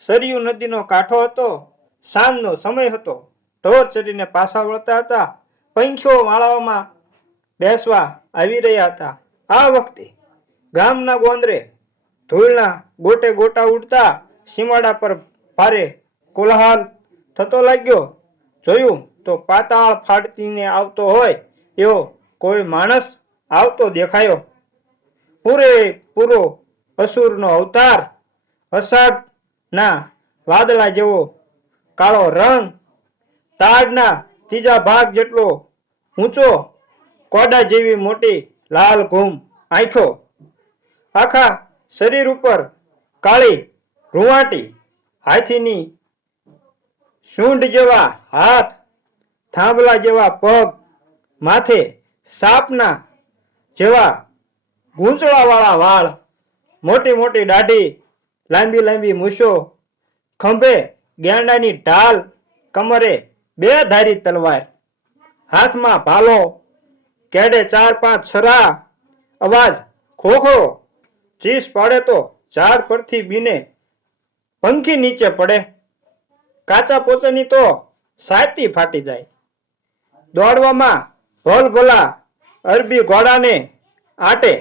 સરયુ નદીનો કાંઠો હતો, સાંજનો સમય હતો. ઢોર ચડીને પાછા વળતા હતા. પંખીઓ માળાઓમાં બેસવા આવી રહ્યા હતા. આ વખતે ગામના ગોંદરે ધૂળના ગોટે ગોટા ઉડતા સીમાડા પર ભારે કોલાહલ થતો લાગ્યો. જોયું તો પાતાળ ફાટતીને આવતો હોય એવો કોઈ માણસ આવતો દેખાયો. પૂરે પૂરો અસુરનો અવતાર અષાઢના વાદળા જેવો કાળો રંગ, તાડના ત્રીજા ભાગ જેટલો ઊંચો, કોડા જેવી મોટી લાલ ઘૂમ આંખો આખા શરીર ઉપર કાળી રૂવાટી, હાથીની સૂંઢ જેવા હાથ, થાંભલા જેવા પગ, માથે સાપના જેવા ગૂંચળાવાળા વાળ, મોટી મોટી દાઢી લાંબી લાંબી મૂછો, ખંભે ગેંડાની ઢાલ, કમરે બે ધારી તલવાર, હાથમાં ભાલો, કેડે ચાર પાંચ સરા, અવાજ, ખોખો, ચીસ પાડે તો ઝાડ પરથી બીને પંખી નીચે પડે, કાચા પોચની તો સાતી ફાટી જાય. દોડવામાં ભોલ ભોલા અરબી ઘોડાને આટે,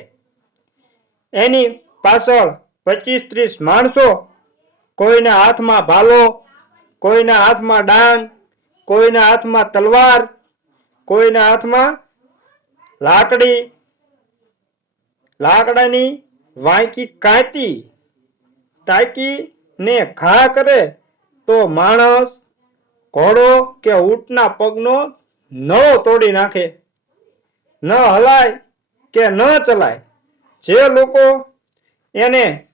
એની પાછળ પચીસ ત્રીસ માણસો કોઈના હાથમાં ભાલો, કોઈના હાથમાં ડાંગ, કોઈના હાથમાં તલવાર, કોઈના હાથમાં લાકડી. લાકડાની વાંકી કાંતી તાકી ને ઘા કરે તો માણસ ઘોડો કે ઊંટના પગનો નળો તોડી નાખે. ન હલાય કે ન ચલાય. જે લોકો એને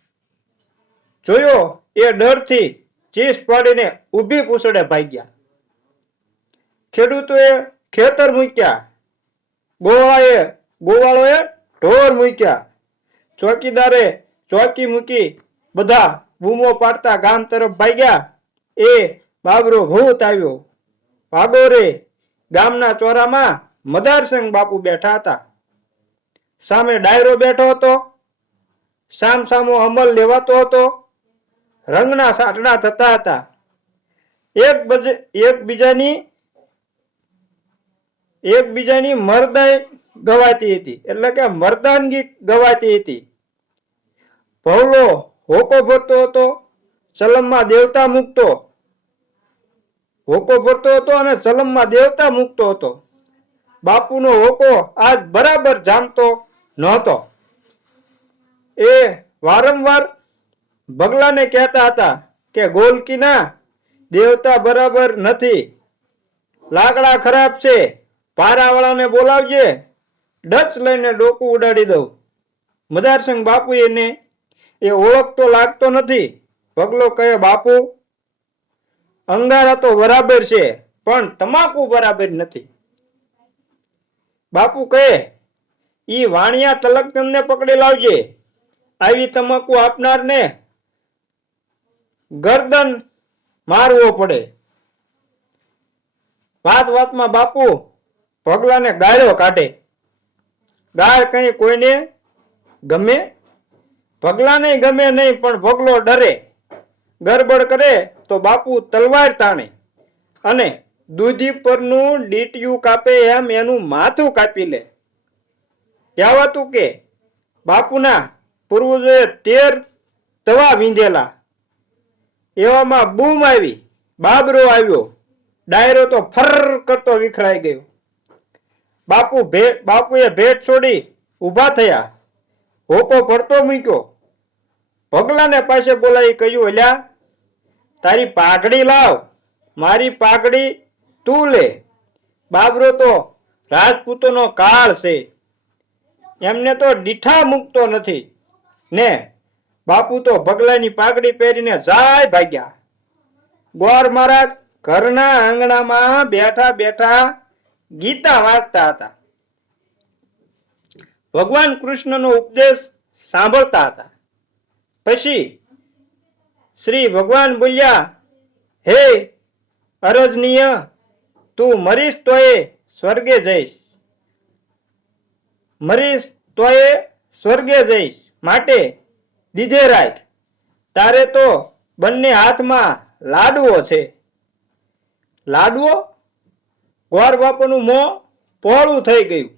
જોયો? એ ડરથી ચીસ પાડીને ઊભી પૂછડે ભાગ્યા. ખેડૂતોએ ખેતર મૂક્યા. ગોવાળાએ ગોવાળોએ ઢોર મૂક્યા. ચોકીદારે ચોકી મૂકી બધા બૂમો પાડતા ગામ તરફ ભાગ્યા. એ બાબરો ભૂત આવ્યો. ભાગો રે ગામના ચોરામાં મદારસંગ બાપુ બેઠા હતા. સામે ડાયરો બેઠો હતો. સામ સામો અમલ લેવાતો હતો. રંગના સાટડા થતા હતા. એક બજ- એકબીજાની એકબીજાની મરદાઈ ગવાતી હતી. એટલે કે મર્દાનગી ગવાતી હતી. ભવલો હોકો ભરતો હતો, ચલમમાં દેવતા મૂકતો. હોકો ભરતો હતો અને ચલમમાં દેવતા મૂકતો હતો. બાપુનો હોકો આજ બરાબર જામતો નહોતો. એ વારંવાર બગલાને કહેતા હતા કે ગોલકીના દેવતા બરાબર નથી. લાકડા ખરાબ છે. પારાવાળાને બોલાવજે. ડચ લઈને ડોકું ઉડાડી દઉં. મદારસંગ બાપુ એને એ ઓળખતો લાગતો નથી. પગલો કહે, બાપુ, અંગારા તો બરાબર છે, પણ તમાકુ બરાબર નથી. બાપુ કહે, ઈ વાણિયા તલકચંદને પકડી લાવજે. આવી તમાકુ આપનારને ગરદન મારવો પડે. વાત વાતમાં બાપુ પગલાને ગાળો કાઢે. ગાળ કઈ કોઈને ગમે? પગલાને ગમે નહીં, પણ ભગલો ડરે. ગરબડ કરે તો બાપુ તલવાર તાણે. અને દૂધી પરનું ડીટીયું કાપે એમ એનું માથું કાપી લે. કહેવાતું કે બાપુના પૂર્વજોએ તેર તવા વીંધેલા. એવામાં બૂમ આવી, બાબરો આવ્યો. ડાયરો તો ફર કરતો વિખરાઈ ગયો. બાપુ ભેટ બાપુએ ભેટ છોડી ઊભા થયા. હોકો પડતો મૂક્યો. પગલાને પાસે બોલાવી કહ્યું, અલ્યા, તારી પાઘડી લાવ, મારી પાઘડી તું લે. બાબરો તો રાજપૂતોનો કાળ છે. એમને તો દીઠા મૂકતો નથી. ને બાપુ તો ભગલાની પાઘડી પહેરીને જાય ભાગ્યા. ગોર મહારાજ ઘરના આંગણામાં બેઠા બેઠા ગીતા વાંચતા હતા. ભગવાન કૃષ્ણનો ઉપદેશ સાંભળતા હતા. પછી શ્રી ભગવાન બોલ્યા, હે અરજનીય, તું મરીશ તોય સ્વર્ગે જઈશ. મરીશ તોય સ્વર્ગે જઈશ. માટે દીધે રાખ તારે તો બંને હાથમાં લાડવો છે. લાડવો ગોર બાપુનું મોં પહોળું થઈ ગયું.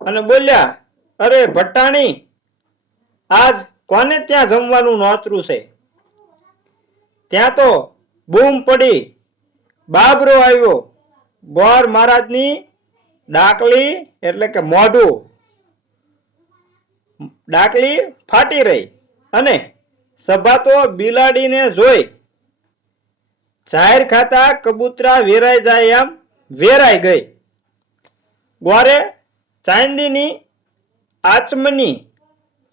અને બોલ્યા, અરે ભટ્ટાણી, આજ કોને ત્યાં જમવાનું નોતરું છે? ત્યાં તો બૂમ પડી, બાબરો આવ્યો. ગોર મહારાજની ડાકલી એટલે કે મોઢું ડાકલી ફાટી રહી અને સભા તો બિલાડીને જોઈ. જાહેર ખાતા કબૂતરા વેરાઈ જાય એમ વેરાઈ ગઈ. ગોરે ચાંદીની આચમની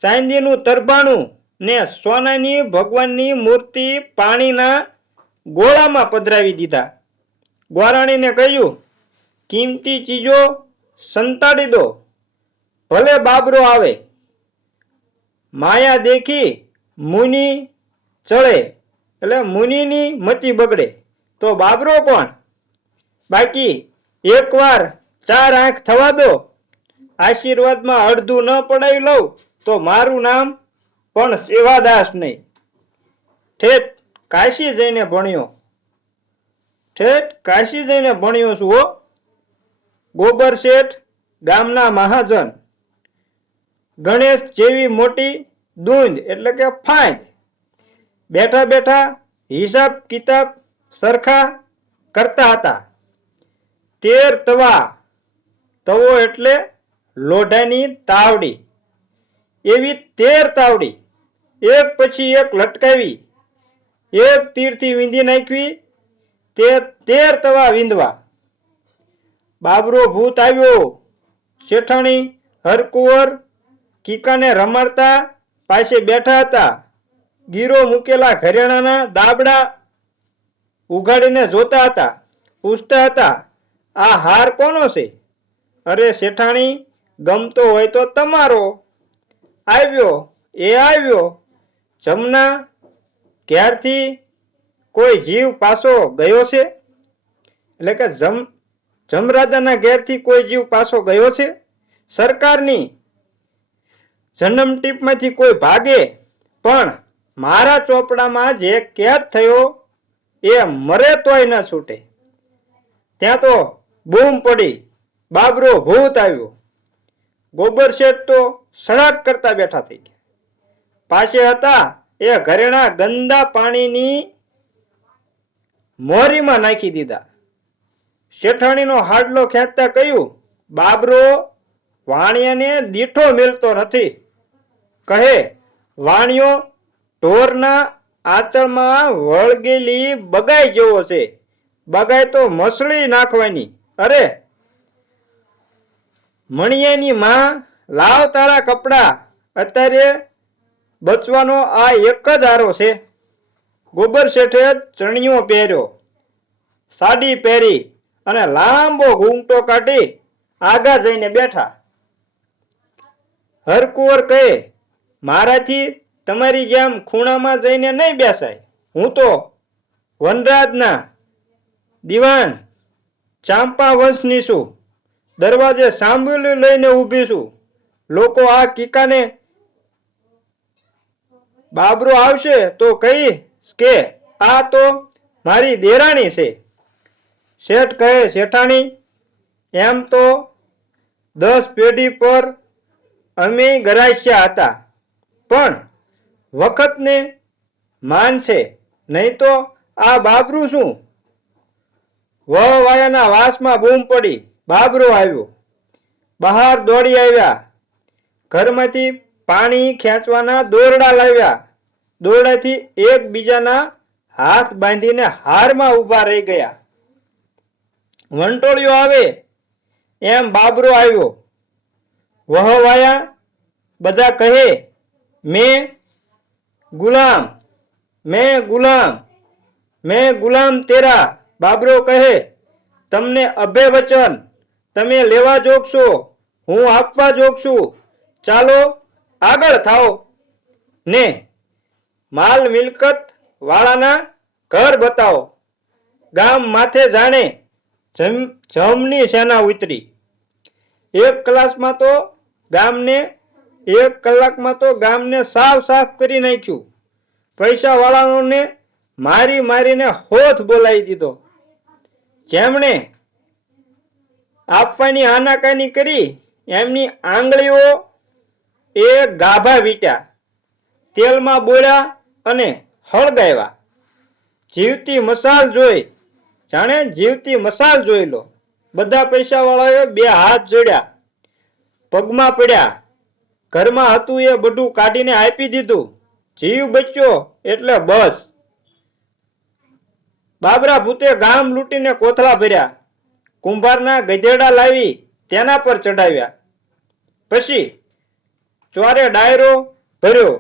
ચાંદીનું તરબાણું ને સોનાની ભગવાનની મૂર્તિ પાણીના ગોળામાં પધરાવી દીધા. ગોરાણીને કહ્યું, કિંમતી ચીજો સંતાડી દો. ભલે બાબરો આવે માયા દેખી મુનિ ચડે, એટલે મુનિની મતિ બગડે. તો બાબરો કોણ? બાકી એકવાર ચાર આંખ થવા દો, આશીર્વાદમાં અડધું ન પડાવી લઉં, તો મારું નામ પણ સેવાદાસ નહીં. ઠેઠ કાશી જઈને ભણ્યો. ઠેઠ કાશી જઈને ભણ્યો છું હો. ગોબર શેઠ ગામના મહાજન. ગણેશ જેવી મોટી દૂંધ એટલે કે ફાંદ બેઠા બેઠા હિસાબ કિતાબ સરખા કરતા હતા. તેર તવા. તવો એટલે લોઢાની તાવડી. એવી તેર તાવડી. એક પછી એક લટકાવી. એક તીરથી વીંધી નાખવી. તે તેર તવા વીંધવા. બાબરો ભૂત આવ્યો. શેઠાણી હરકુંવર કીકાને રમાડતા પાસે બેઠા હતા. ગીરો મૂકેલા ઘરેણાના દાબડા ઉઘાડીને જોતા હતા. પૂછતા હતા, આ હાર કોનો છે? અરે શેઠાણી, ગમતો હોય તો તમારો. આવ્યો, એ આવ્યો. જમના, ક્યારથી કોઈ જીવ પાછો ગયો છે? એટલે કે જમ, જમરાજાના ઘેરથી કોઈ જીવ પાછો ગયો છે? સરકારની જન્મ ટીપમાંથી કોઈ ભાગે, પણ મારા ચોપડામાં જે કેદ થયો એ મરે તોય ન છૂટે. ત્યાં તો બૂમ પડી, બાબરો ભૂત આવ્યો. ગોબર શેઠ તો સળાક કરતા બેઠા થઈ ગયા. પાસે હતા એ ઘરેણા ગંદા પાણીની મોરીમાં નાખી દીધા. શેઠાણીનો હાડલો ખેંચતા કહ્યું, બાબરો, વાણિયાને દીઠો મેલતો નથી. કહે વાણિયો ઢોરના આંચળમાં વળગેલી બગાઈ જેવો છે. બગાઈ તો મસળી નાખવાની. અરે, મણિયાની માં, લાવ તારા કપડા. અત્યારે બચવાનો આ એક જ આરો છે. ગોબર શેઠે ચણિયો પહેર્યો. સાડી પહેરી અને લાંબો ઘૂંટો કાઢી આગા જઈને બેઠા. હરકુંવર કહે મારાથી તમારી જેમ ખૂણામાં જઈને નહીં બેસાય. હું તો વનરાજના દિવાન ચાંપા વંશની છું. દરવાજે સાંભળી લઈને ઊભી છું. લોકો આ કીકાને બાબરો આવશે તો કહી કે આ તો મારી દેરાણી છે. શેઠ કહે, શેઠાણી, એમ તો દસ પેઢી પર અમે ગરાસ્યા હતા. પણ વખતને માનશે. નહીં તો આ બાબરું શું? વહવાયાના વાસમાં બૂમ પડી. બાબરો આવ્યો. બહાર દોડી આવ્યા. ઘરમાંથી પાણી ખેંચવાના દોરડા લાવ્યા. દોરડાથી એકબીજાના હાથ બાંધીને હારમાં ઊભા રહી ગયા. વંટોળિયો આવે. એમ બાબરો આવ્યો. વહવાયા બધા કહે મેં ગુલામ મેં ગુલામ મેં ગુલામ તેરા બાબરો કહે, તમને અભે વચન તમે લેવા જોગશો, હું આપવા જોગ છું ચાલો આગળ થાઓ. ને માલ મિલકત વાળાના ઘર બતાવો. ગામ માથે જાણે જમ, જમની સેના ઉતરી. એક ક્લાસમાં તો ગામને એક કલાકમાં તો ગામને સાફ સાફ કરી નાખ્યું. પૈસાવાળાઓને મારી મારીને હોથ બોલાવી દીધો. જેમણે આપવાની આનાકાની કરી, એમની આંગળીઓ એ ગાભા વીટ્યા. તેલમાં બોળ્યા અને હળગાવ્યા. જીવતી મસાલ જોઈ, જાણે જીવતી મસાલ જોઈ લો. બધા પૈસાવાળાઓએ બે હાથ જોડ્યા. પગમાં પડ્યા. ઘરમાં હતું એ બધું કાઢીને આપી દીધું. જીવ બચ્યો એટલે બસ. બાબરા ભૂતે ગામ લૂંટીને કોથળા ભર્યા. કુંભારના ગધેડા લાવી તેના પર ચડાવ્યા પછી ચોરે ડાયરો ભર્યો.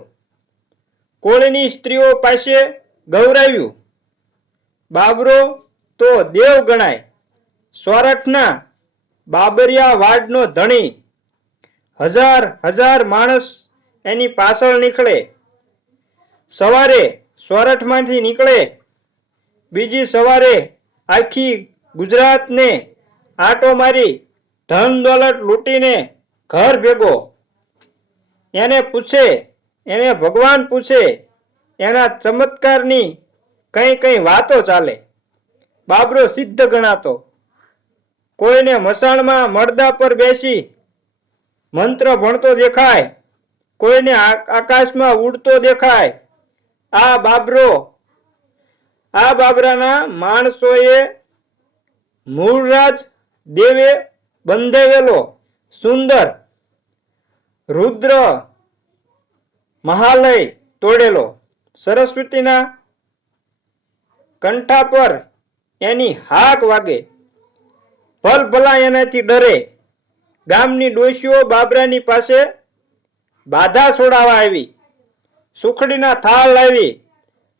કોળીની સ્ત્રીઓ પાસે ગૌરાવ્યું બાબરો તો દેવ ગણાય. સોરઠના બાબરિયા વાડનો ધણી. હજાર હજાર માણસ એની પાછળ નીકળે. સવારે સોરઠમાંથી નીકળે. બીજી સવારે આખી ગુજરાતને આંટો મારી ધન દોલત લૂંટીને ઘર ભેગો. એને પૂછે, એને ભગવાન પૂછે, એના ચમત્કારની કઈ કઈ વાતો ચાલે. બાબરો સિદ્ધ ગણાતો. કોઈને મસાણમાં મળદા પર બેસી મંત્ર ભણતો દેખાય, કોઈને આકાશમાં ઉડતો દેખાય. આ બાબરો, આ બાબરાના માણસોએ મૂળરાજ દેવે બંધાવેલો. સુંદર, રુદ્ર મહાલય તોડેલો. સરસ્વતીના કંઠા પર એની હાક વાગે. ભલ ભલા એનાથી ડરે. ગામની ડોશીઓ બાબરાની પાસે બાધા છોડાવવા આવી. સુખડીના થાળ લાવી,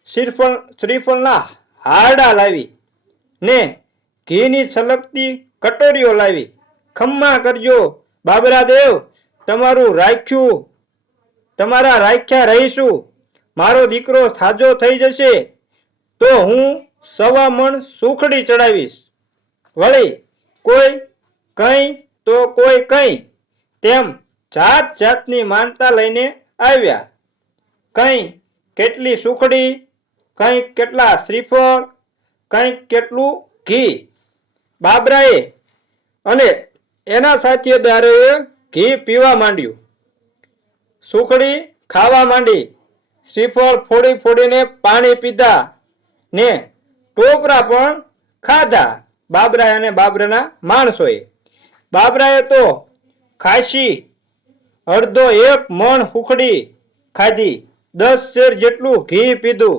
શ્રીફળ, શ્રીફળના હારડા લાવી ને ઘીની છલકતી કટોરીઓ લાવી. ખમ્મા કરજો, બાબરા દેવ, તમારું રાખ્યું, તમારા રાખ્યા રહીશું. મારો દીકરો સાજો થઈ જશે, તો હું સવા મણ સુખડી ચડાવીશ. વળી કોઈ કઈ તો કોઈ કઈ તેમ જાત જાતની માનતા લઈને આવ્યા. કઈ કેટલી સુખડી, કઈ કેટલા શ્રીફળ, કઈ કેટલું ઘી. બાબરાએ અને એના સાથીદારોએ ઘી પીવા માંડ્યું. સુખડી ખાવા માંડી. શ્રીફળ ફોડી ફોડીને પાણી પીધા ને ટોપરા પણ ખાધા. બાબરા અને બાબરાના માણસોએ. બાબરાએ તો ખાસી, અડધો એક મણ હુખડી ખાધી, દસ શેર જેટલું ઘી પીધું.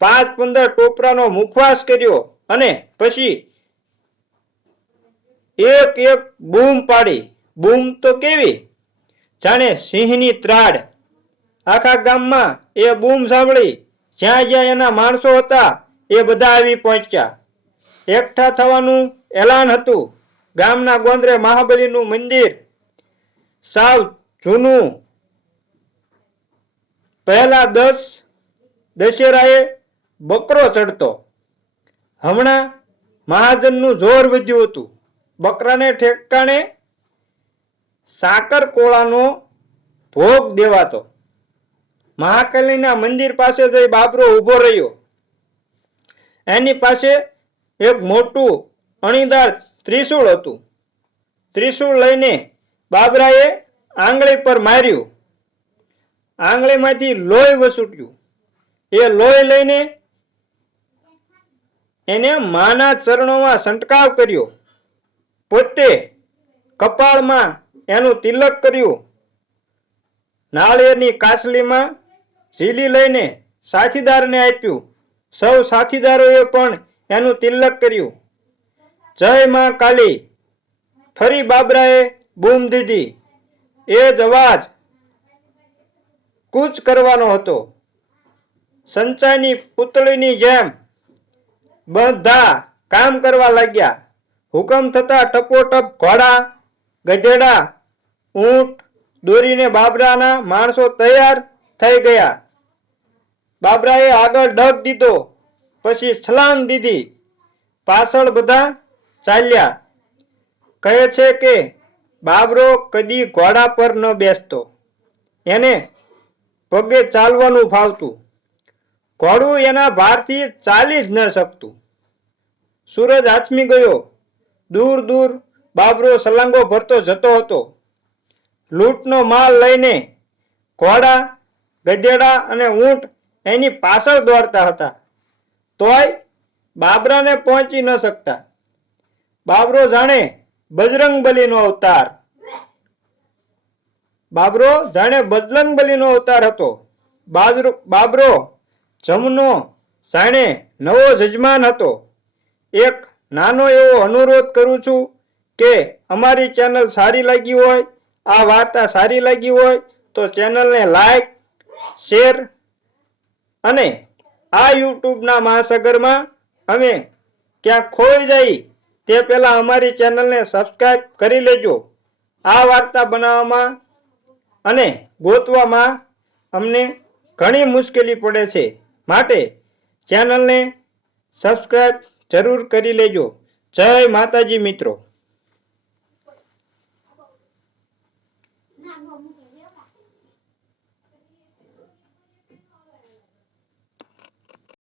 પાંચ પંદર ટોપરાનો મુખવાસ કર્યો અને પછી એક એક બૂમ પાડી. બૂમ તો કેવી? જાણે સિંહની ત્રાડ. આખા ગામમાં એ બૂમ સાંભળી. જ્યાં જ્યાં એના માણસો હતા, એ બધા આવી પહોંચ્યા. એકઠા થવાનું એલાન હતું. ગામના ગોંદરે મહાબલીનું મંદિર, સાવ જૂનું. પહેલા દસ દશેરાએ બકરો ચડતો. હમણાં મહાજનનું જોર વધ્યું હતું. બકરાને ઠેકાણે સાકર કોળાનો ભોગ દેવાતો. મહાકાલીના મંદિર પાસે જઈ બાબરો ઊભો રહ્યો. એની પાસે એક મોટું અણીદાર ત્રિશૂળ હતું. ત્રિશૂળ લઈને બાબરાએ આંગળી પર માર્યું. આંગળીમાંથી લોહી વસૂટ્યું. એ લોહી લઈને એને માના ચરણોમાં સંટકાવ કર્યો. પોતે કપાળમાં એનું તિલક કર્યું. નાળિયેરની કાસલીમાં ઝીલી લઈને સાથીદારને આપ્યું. સૌ સાથીદારોએ પણ એનું તિલક કર્યું. જય માં કાલી. ફરી બાબરાએ બૂમ દીધી. એ જ અવાજ કૂચ કરવાનો હતો. સંચાની પુતળીની જેમ બધા કામ કરવા લાગ્યા. હુકમ થતા ટપોટપ ઘોડા, ગધેડા, ઊંટ દોરીને બાબરાના માણસો તૈયાર થઈ ગયા. બાબરાએ આગળ ડગ દીધો, પછી છલાંગ દીધી. પાછળ બધા ચાલ્યા. કહે છે કે, બાબરો કદી ઘોડા પર ન બેસતો. એને પગે ચાલવાનું ફાવતું. ઘોડું એના ભારથી ચાલી જ ન શકતું. સૂરજ આથમી ગયો. દૂર દૂર બાબરો સલાંગો ભરતો જતો હતો. લૂંટનો માલ લઈને ઘોડા, ગધેડા અને ઊંટ એની પાછળ દોડતા હતા. તોય બાબરાને પહોંચી ન શકતા. બાબરો જાણે બજરંગ બલીનો અવતાર. બાબરો જાણે બજરંગ બલીનો અવતાર હતો. બાબરો જમનો જાણે નવો જજમાન હતો. એક નાનો એવો અનુરોધ કરું છું કે અમારી ચેનલ સારી લાગી હોય, આ વાર્તા સારી લાગી હોય, તો ચેનલને લાઈક, શેર અને આ યુટ્યુબના મહાસાગરમાં અમે ક્યાંક ખોઈ જાય તે પહેલાં અમારી ચેનલને સબસ્ક્રાઈબ કરી લેજો. આ વાર્તા બનાવવામાં અને ગોતવામાં અમને ઘણી મુશ્કેલી પડે છે. માટે ચેનલને સબસ્ક્રાઈબ જરૂર કરી લેજો. જય માતાજી મિત્રો.